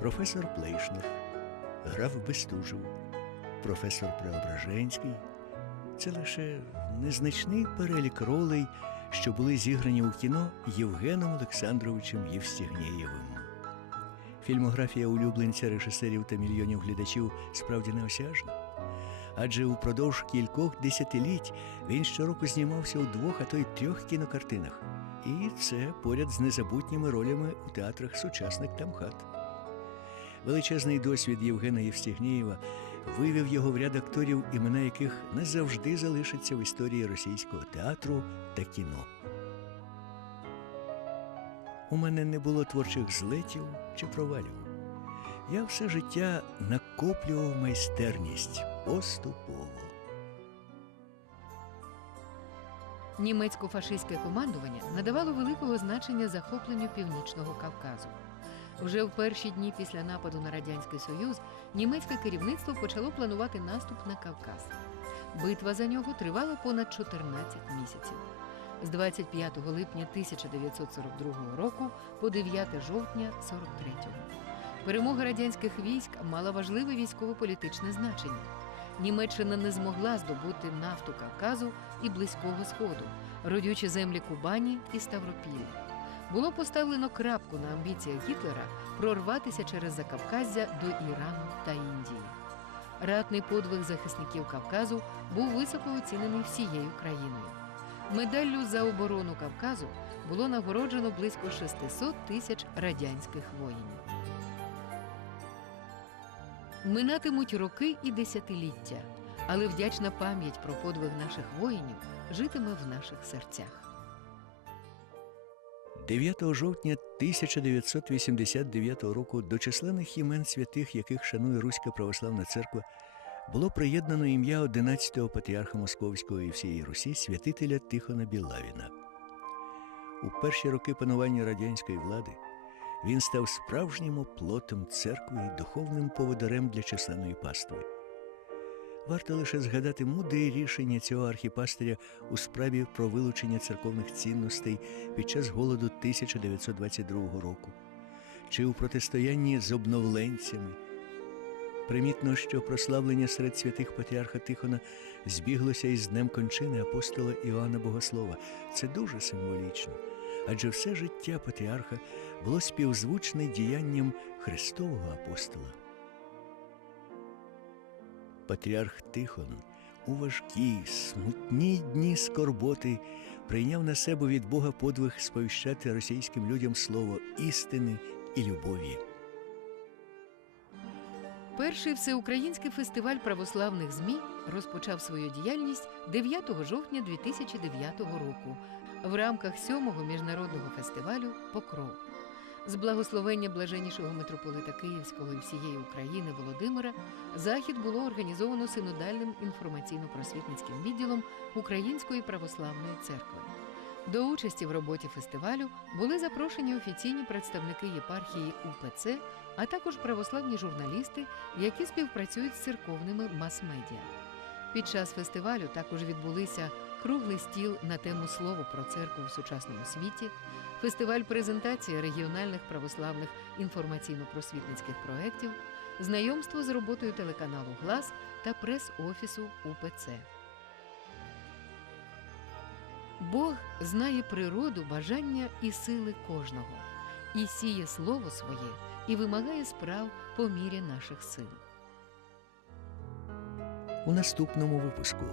професор Плейшнер, граф Бестужев, професор Преображенський. Це лише незначний перелік ролей, що були зіграні у кіно Євгеном Олександровичем Євстігнєєвим. Фільмографія улюбленця режисерів та мільйонів глядачів справді неосяжна. Адже упродовж кількох десятиліть він щороку знімався у двох, а то й трьох кінокартинах. І це поряд з незабутніми ролями у театрах сучасних тамхат. Величезний досвід Євгена Євстігнєєва вивів його в ряд акторів, імена яких назавжди залишаться в історії російського театру та кіно. У мене не було творчих злетів чи провалів. Я все життя накоплював майстерність поступово. Німецько-фашистське командування надавало великого значення захопленню північного Кавказу. Вже в перші дні після нападу на радянський союз німецьке керівництво почало планувати наступ на Кавказ. Битва за нього тривала понад 14 місяців. З 25 липня 1942 року по 9 жовтня 43 Перемога радянських військ мала важливе військово-політичне значення. Німеччина не змогла здобути нафту Кавказу і Близького Сходу, родючі землі Кубані і Ставропілля. Було поставлено крапку на амбіціях Гітлера прорватися через Закавказя до Ірану та Індії. Ратний подвиг захисників Кавказу був високо оцінений всією країною. Медаллю за оборону Кавказу було нагороджено близько 600 тисяч радянських воїнів. Минатимуть роки і десятиліття, але вдячна пам'ять про подвиг наших воїнів житиме в наших серцях. 9 жовтня 1989 року до численних імен святих, яких шанує Руська православна церква, було приєднано ім'я 11-го патріарха Московського і всієї Русі святителя Тихона Білавіна. У перші роки панування радянської влади він став справжнім оплотом церкви і духовним поводарем для численної пастви. Варто лише згадати мудрі рішення цього архіпастиря у справі про вилучення церковних цінностей під час голоду 1922 року, чи у протистоянні з обновленцями. Примітно, що прославлення серед святих патріарха Тихона збіглося із днем кончини апостола Іоанна Богослова. Це дуже символічно, адже все життя патріарха було співзвучне діянням Христового апостола. Патріарх Тихон у важкі, смутні дні скорботи прийняв на себе від Бога подвиг сповіщати російським людям слово істини і любові. Перший всеукраїнський фестиваль православних ЗМІ розпочав свою діяльність 9 жовтня 2009 року в рамках сьомого міжнародного фестивалю Покров. З благословення блаженнішого митрополита Київського і всієї України Володимира захід було організовано синодальним інформаційно-просвітницьким відділом Української православної церкви. До участі в роботі фестивалю були запрошені офіційні представники єпархії УПЦ, а також православні журналісти, які співпрацюють з церковними мас-медіа. Під час фестивалю також відбулися круглий стіл на тему слово про церкву в сучасному світі, фестиваль презентації регіональних православних інформаційно-просвітницьких проєктів, знайомство з роботою телеканалу Глас та прес-офісу УПЦ. Бог знає природу, бажання і сили кожного, і сіє слово своє, і вимагає справ по мірі наших сил. У наступному випуску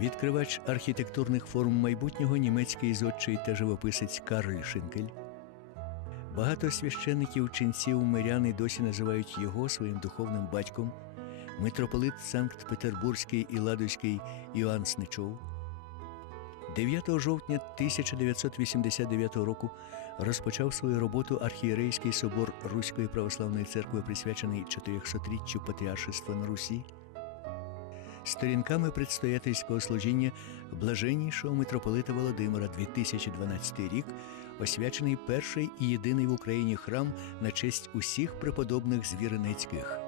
відкривач архітектурних форм майбутнього німецький зодчий та живописець Карль Шинкель. Багато священників, ченців, миряни досі називають його своїм духовним батьком, митрополит Санкт-Петербурзький і Ладозький Іоанн Сничов. 9 жовтня 1989 року розпочав свою роботу архієрейський собор Руської православної церкви, присвячений 400-річчю патріаршества на Русі. Сторінками предстоятельського служіння блаженнішого митрополита Володимира 2012 рік освячений перший і єдиний в Україні храм на честь усіх преподобних звіринецьких.